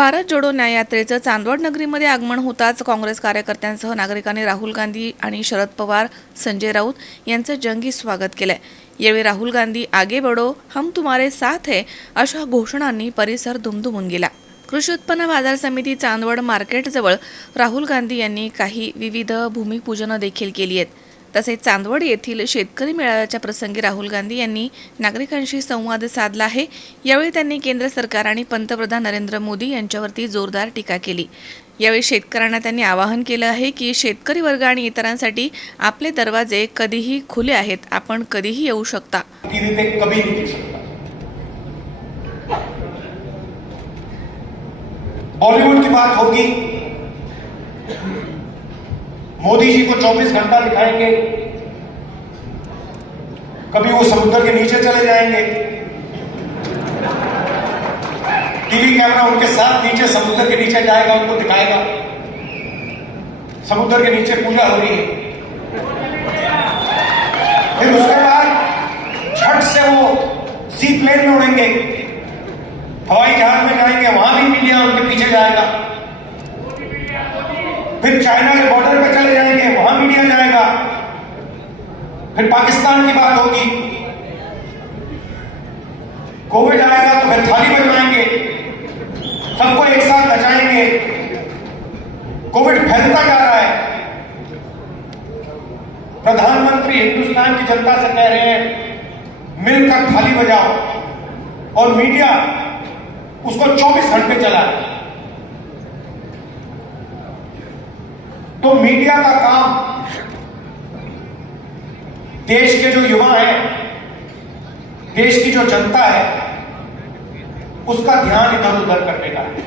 भारत जोडो न्याय यात्रेचं चांदवड नगरीमध्ये आगमन होताच काँग्रेस कार्यकर्त्यांसह नागरिकांनी राहुल गांधी आणि शरद पवार संजय राऊत यांचं जंगी स्वागत केलंय. यावेळी राहुल गांधी आगे बडो हम तुम्हारे साथ है अशा घोषणांनी परिसर दुमदुमून गेला. कृषी उत्पन्न बाजार समिती चांदवड मार्केटजवळ राहुल गांधी यांनी काही विविध भूमिपूजनं देखील केली आहेत. तसेच चांदवड येथील शेतकरी मेळाव्याच्या प्रसंगी राहुल गांधी यांनी नागरिकांशी संवाद साधला आहे. यावेळी त्यांनी केंद्र सरकार आणि पंतप्रधान नरेंद्र मोदी यांच्यावरती जोरदार टीका केली. यावेळी शेतकऱ्यांना त्यांनी आवाहन केलं आहे की शेतकरी वर्ग आणि इतरांसाठी आपले दरवाजे कधीही खुले आहेत. आपण कधीही येऊ शकता. बॉलीवुड की बात होगी मोदी जी को 24 घंटा दिखाएँगे कभी वो समुद्र के नीचे चले जाएँगे। टीवी कैमरा उनके साथ नीचे, समुद्र के नीचे जाएगा, उनको दिखाएगा। समुद्र के नीचे पूजा हो रही है। फिर उसके बाद झट से वो सी प्लेन में उड़ेंगे। हवाई जहाज़ में जाएँगे, वहाँ भी मीडिया उनके पीछे जाएगा। फिर चाइना के बॉर्डर पे चले जाएँगे वहाँ मीडिया जाएगा फिर पाकिस्तान की बात होगी। कोविड आएगा तो फिर थाली बजवाएँगे सबको एक साथ नचाएँगे कोविड फैलता जा रहा है। प्रधानमंत्री हिंदुस्तान की जनता से कह रहे हैं, मिलकर थाली बजाओ। और मीडिया उसको 24 घंटे चलाए तो मीडिया का काम देश के जो युवा हैं, देश की जो जनता है, उसका ध्यान इधर उधर करने का है।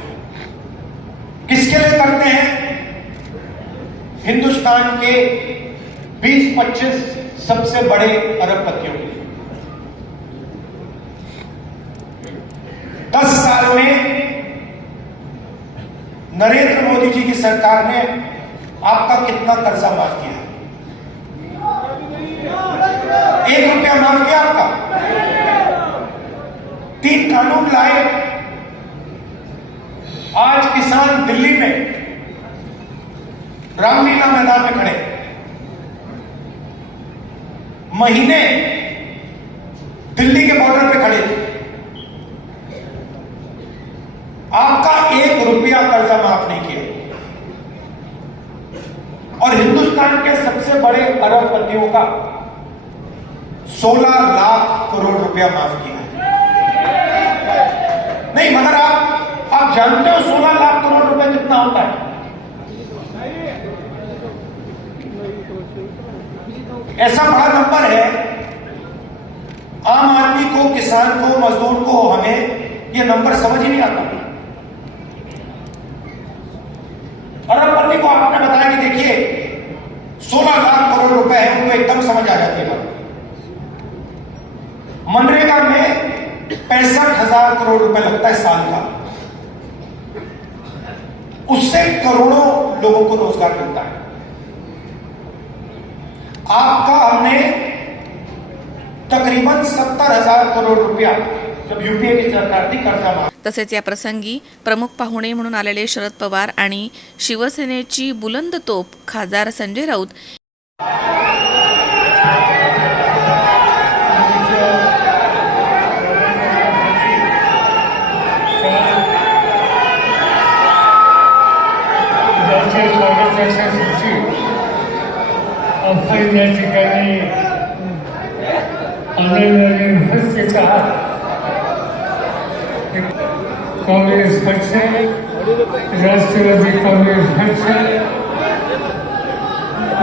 किसके लिए करते हैं? हिंदुस्तान के 20-25 सबसे बड़े अरबपतियों के दस साल में नरेंद्र मोदी जी की सरकार ने आपका कितना कर्जा माफ़ किया? एक रुपया माफ़ किया आपका। तीन कानून लाए। आज किसान दिल्ली में रामलीला मैदान में खड़े। महीने दिल्ली के बॉर्डर पे खड़े। थे आपका एक रुपया कर्जा माफ़ नहीं किया। और हिंदुस्तान के सबसे बड़े अरबपतियों का 16 लाख करोड़ रुपया माफ़ किया है। नहीं, मगर आप आप जानते हो 16 लाख करोड़ रुपए कितना होता है? ऐसा बड़ा नंबर है, आम आदमी को, किसान को, मजदूर को हमें ये नंबर समझ ही नहीं आता। अरबपति को आपने बताया कि देखिए 16 लाख करोड़ रुपए है, उनको एकदम समझ आ जाती है मनरेगा में पैंसठ हजार करोड़ रुपए लगता है साल का। उससे करोड़ों लोगों को रोजगार मिलता है। आपका हमने तकरीबन सत्तर हजार करोड़ रुपया जब यूपीए की सरकार थी कर्जा माफ। तसेच या प्रसंगी प्रमुख पाहुणे म्हणून आलेले शरद पवार आणि शिवसेनेची बुलंद तोप खासदार संजय राऊत स्वागताच्या आपण या ठिकाणी आनंदाने उपस्थित आहात काँग्रेस पक्ष राष्ट्रवादी काँग्रेस पक्ष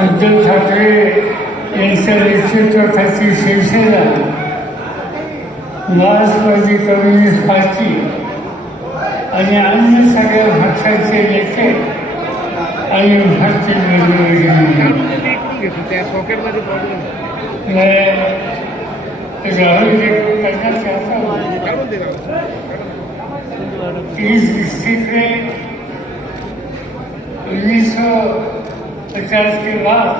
उद्धव ठाकरे यांच्या नेतृत्वाखाली शिवसेना मार्क्सवादी कम्युनिस्ट पार्टी आणि अन्य सगळ्या पक्षांचे नेते त्या पॉकेटमध्ये प्रॉब्लेम मैं राहुल जी को कहना चाहता हूँ। इस डिस्ट्रिक्ट में उन्नीस सौ पचास के बाद।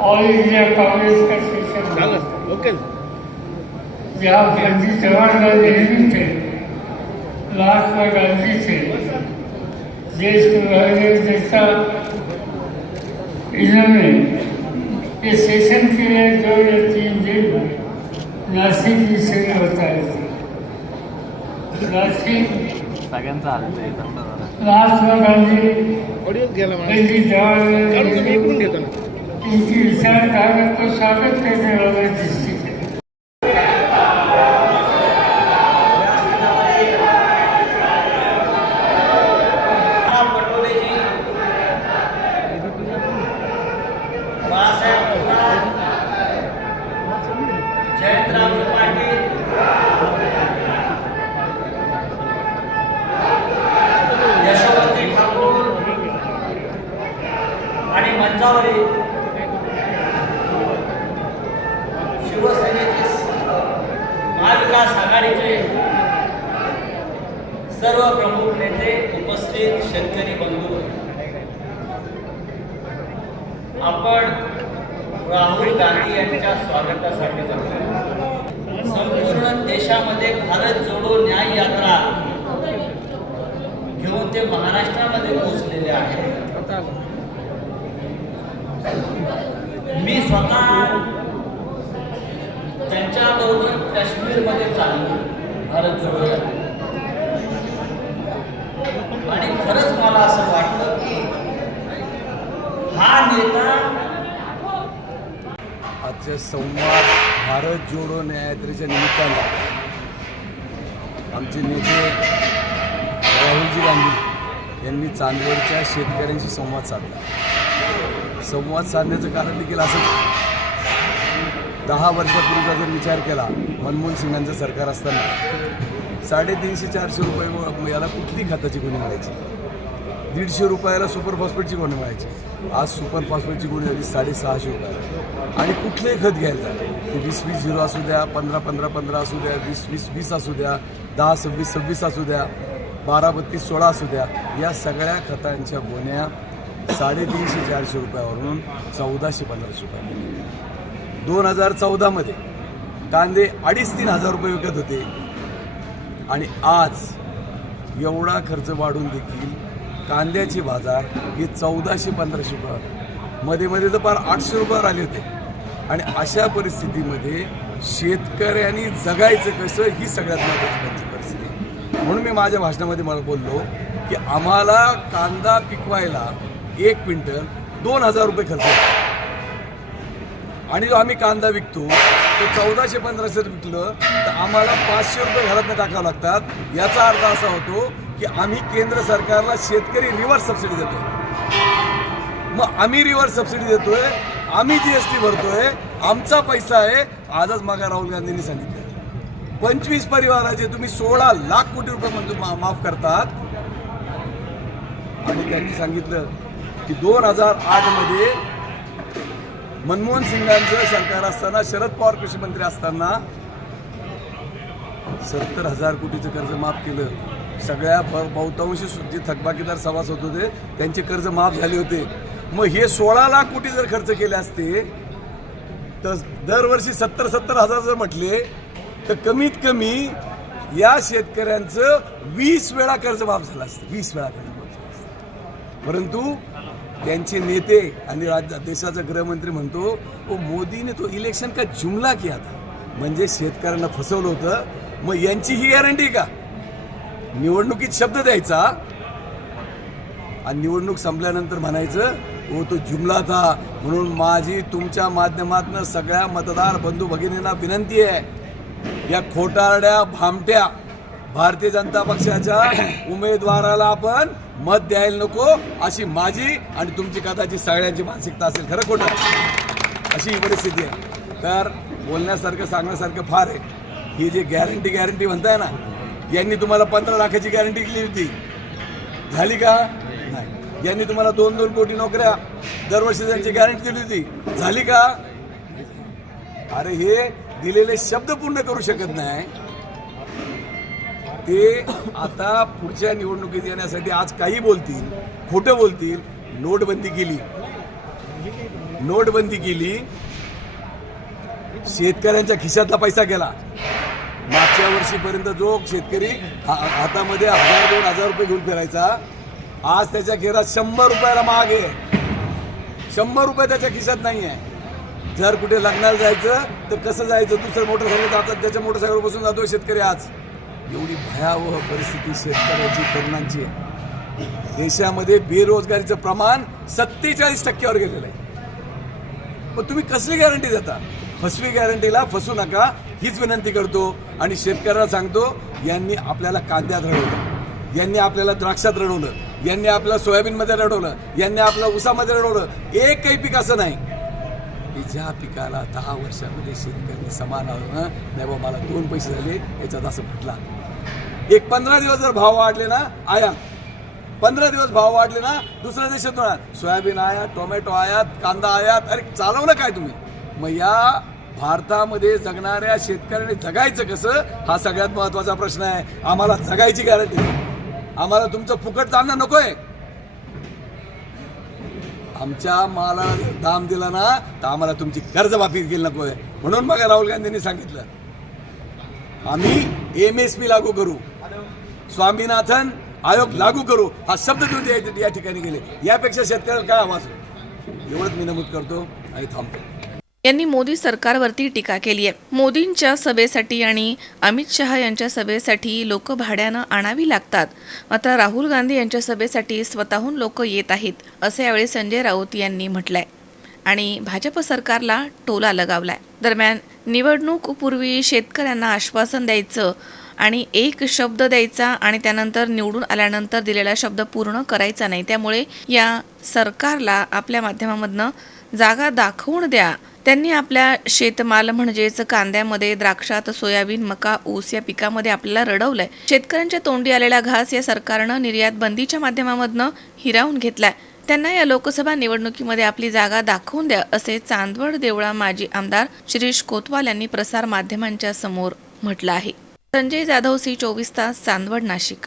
ऑल इंडिया कांग्रेस का सेशन जहाँ पंडित जवाहरलाल नेहरू थे। महात्मा गांधी थे। देश को विभाजन देखा इन्होंने ये सेशन के लिए दो या तीन दिन नासिक जी से बताए थे। झालं. महात्मा गांधी घेतो ना. इनकी विचारधारा को स्वागत करने वाला डिस्ट्रिक्ट उपस्थित शेतकरी बंधू. आपण राहुल गांधी यांच्या स्वागतासाठी जातो संपूर्ण देशामध्ये भारत जोडो न्याय यात्रा घेऊन ते महाराष्ट्रामध्ये पोहोचलेले आहेत मी स्वतः त्यांच्याबरोबर काश्मीरमध्ये चाललो भारत जोडो यात्रा आणि खरंच मला असं वाटलं की हा नेता आजच्या संवाद भारत जोडो न्यायात्रेच्या निमित्तानं. आमचे नेते राहुलजी गांधी यांनी चांदवडच्या शेतकऱ्यांशी संवाद साधला. संवाद साधण्याचं कारण देखील असंच. दहा वर्षापूर्वीचा जर विचार केला मनमोहन सिंगांचं सरकार असताना. साडेतीनशे चारशे रुपये याला कुठली खताची गुन्हे मिळायची? दीडशे रुपयाला सुपर फॉस्फेटची गोणी मिळायची. आज सुपर फॉस्फेटची गोणी झाली साडेसहाशे रुपये आणि कुठलंही खत घ्यायचं. ते वीस वीस झिरो असू द्या पंधरा पंधरा पंधरा असू द्या वीस वीस वीस असू द्या दहा सव्वीस सव्वीस असू द्या बारा बत्तीस सोळा असू द्या या सगळ्या खतांच्या गोण्या साडेतीनशे चारशे रुपयावरून चौदाशे पंधराशे रुपये दोन हजार चौदामध्ये कांदे अडीच तीन हजार रुपये विकत होते. आणि आज एवढा खर्च वाढून देखील कांद्याचे बाजार हे चौदाशे पंधराशे रुपये मध्ये मध्ये तर फार आठशे रुपयावर आले होते. आणि अशा परिस्थितीमध्ये शेतकऱ्यांनी जगायचं कसं ही सगळ्यात महत्त्वाची परिस्थिती म्हणून मी माझ्या भाषणामध्ये मला बोललो की आम्हाला कांदा पिकवायला एक क्विंटल दोन हजार रुपये खर्च आणि जो आम्ही कांदा विकतो ते चौदाशे पंधराशे विकलं तर आम्हाला पाचशे रुपये घरातनं टाकावं लागतात. याचा अर्थ असा होतो की आम्ही केंद्र सरकारला शेतकरी रिव्हर्स सबसिडी देतो मग आम्ही रिव्हर्स सबसिडी देतोय आम्ही जी एस टी भरतोय आमचा पैसा आहे आजच मागा राहुल गांधींनी सांगितलं पंचवीस परिवाराचे तुम्ही सोळा लाख कोटी रुपये मंजूर मा- माफ करतात. आणि त्यांनी सांगितलं की दोन हजार आठमध्ये मनमोहन सिंगांचं सरकार असताना शरद पवार कृषी मंत्री असताना सत्तर हजार कोटीचं कर्ज माफ केलं. सगळ्या बहुतांशी जे थकबाकीदार सभासद होते. त्यांचे कर्ज माफ झाले होते. मग हे सोळा लाख कोटी जर खर्च केले असते तर दरवर्षी सत्तर सत्तर हजार जर म्हटले तर कमीत कमी या शेतकऱ्यांचं वीस वेळा कर्ज माफ झालं असतं. वीस वेळा कर्ज माफ झालं असतं. परंतु त्यांचे नेते आणि राज्य देशाचा गृहमंत्री म्हणतो ओ मोदीने तो इलेक्शन का जुमला किया था? म्हणजे शेतकऱ्यांना फसवलं होतं. मग यांची ही गॅरंटी का? निवडणुकीत शब्द द्यायचा. आणि निवडणूक संपल्यानंतर म्हणायचं ओ तो जुमला था. म्हणून माझी तुमच्या माध्यमातून सगळ्या मतदार बंधू भगिनींना विनंती आहे या खोटारड्या भामट्या भारतीय जनता पक्षाच्या उमेदवाराला आपण मत द्यायला नको अशी माझी आणि तुमची कदाचित सगळ्यांची मानसिकता असेल खरं खोटं. अशी ही परिस्थिती आहे. तर बोलण्यासारखं सांगण्यासारखं फार आहे. ही जी गॅरंटी गॅरंटी म्हणताय ना यांनी तुम्हाला पंधरा लाखाची गॅरंटी दिली होती. झाली का? नाही. यांनी तुम्हाला दोन दोन कोटी नोकऱ्या दरवर्षी त्यांची गॅरंटी दिली होती. झाली का? अरे हे दिलेले शब्द पूर्ण करू शकत नाही. ते आता पुढच्या निवडणुकीत येण्यासाठी आज काही बोलतील खोटं बोलतील नोटबंदी केली. नोटबंदी केली. शेतकऱ्यांच्या खिशातला पैसा गेला. मागच्या वर्षीपर्यंत जो शेतकरी हातामध्ये हजार दोन हजार रुपये घेऊन फिरायचा आज त्याच्या घरात शंभर रुपयाला महाग आहे. शंभर रुपये त्याच्या खिशात नाही आहे जर कुठे लग्नाला जायचं तर कसं जायचं? दुसरं मोटरसायकल जातात त्याच्या मोटरसायकल बसून जातो शेतकरी आज. एवढी भयावह परिस्थिती शेतकऱ्याची तरुणांची आहे. देशामध्ये बेरोजगारीचं प्रमाण सत्तेचाळीस टक्क्यावर गेलेलं आहे. पण तुम्ही कसली गॅरंटी देता? फसवी गॅरंटीला फसू नका हीच विनंती करतो आणि शेतकऱ्याला सांगतो यांनी आपल्याला कांद्यात रडवलं यांनी आपल्याला द्राक्षात रडवलं यांनी आपल्याला सोयाबीनमध्ये रडवलं यांनी आपल्याला ऊसामध्ये रडवलं एकही पीक असं नाही. की ज्या पिकाला दहा वर्षामध्ये शेतकऱ्यांनी समान आलं नाही बाबा मला दोन पैसे झाले याच्यात असं म्हटला. एक पंधरा दिवस जर भाव वाढले ना आयात पंधरा दिवस भाव वाढले ना दुसऱ्या देशातून आयात सोयाबीन आयात टोमॅटो आयात कांदा आयात अरे चालवलं काय तुम्ही? मग या भारतामध्ये जगणाऱ्या शेतकऱ्याने जगायचं कसं? हा सगळ्यात महत्त्वाचा प्रश्न आहे. आम्हाला जगायची गॅरंटी आम्हाला तुमचं फुकट जाणं नकोय. आमच्या माला दाम दिला ना तर आम्हाला तुमची कर्जमाफी केली नकोय. म्हणून मग राहुल गांधींनी सांगितलं आम्ही एम एस पी लागू करू. स्वामीनाथन आयोग लागू करू हा शब्द देऊन या ठिकाणी गेले. यापेक्षा शेतकऱ्याला काय आवाज? एवढंच मी नमूद करतो आणि थांबतो. यांनी मोदी सरकारवरती टीका केली आहे. मोदींच्या सभेसाठी आणि अमित शहा यांच्या सभेसाठी लोक भाड्यानं आणावी लागतात. मात्र राहुल गांधी यांच्या सभेसाठी स्वतःहून लोक येत आहेत असे यावेळी संजय राऊत यांनी म्हटलंय. आणि भाजप सरकारला टोला लगावलाय. दरम्यान निवडणूक पूर्वी शेतकऱ्यांना आश्वासन द्यायचं आणि एक शब्द द्यायचा आणि त्यानंतर निवडून आल्यानंतर दिलेला शब्द पूर्ण करायचा नाही. त्यामुळे या सरकारला आपल्या माध्यमामधनं जागा दाखवून द्या. त्यांनी आपल्या शेतमाल म्हणजेच कांद्यामध्ये द्राक्षात सोयाबीन मका ऊस या पिकामध्ये आपल्याला रडवलंय. शेतकऱ्यांच्या तोंडी आलेला घास या सरकारनं निर्यात बंदीच्या माध्यमामधनं हिरावून घेतलाय. त्यांना या लोकसभा निवडणुकीमध्ये आपली जागा दाखवून द्या असे चांदवड देवळा माजी आमदार शिरीष कोतवाल यांनी प्रसार माध्यमांच्या समोर म्हटलं आहे. संजय जाधव सी चोवीस तास चांदवड नाशिक.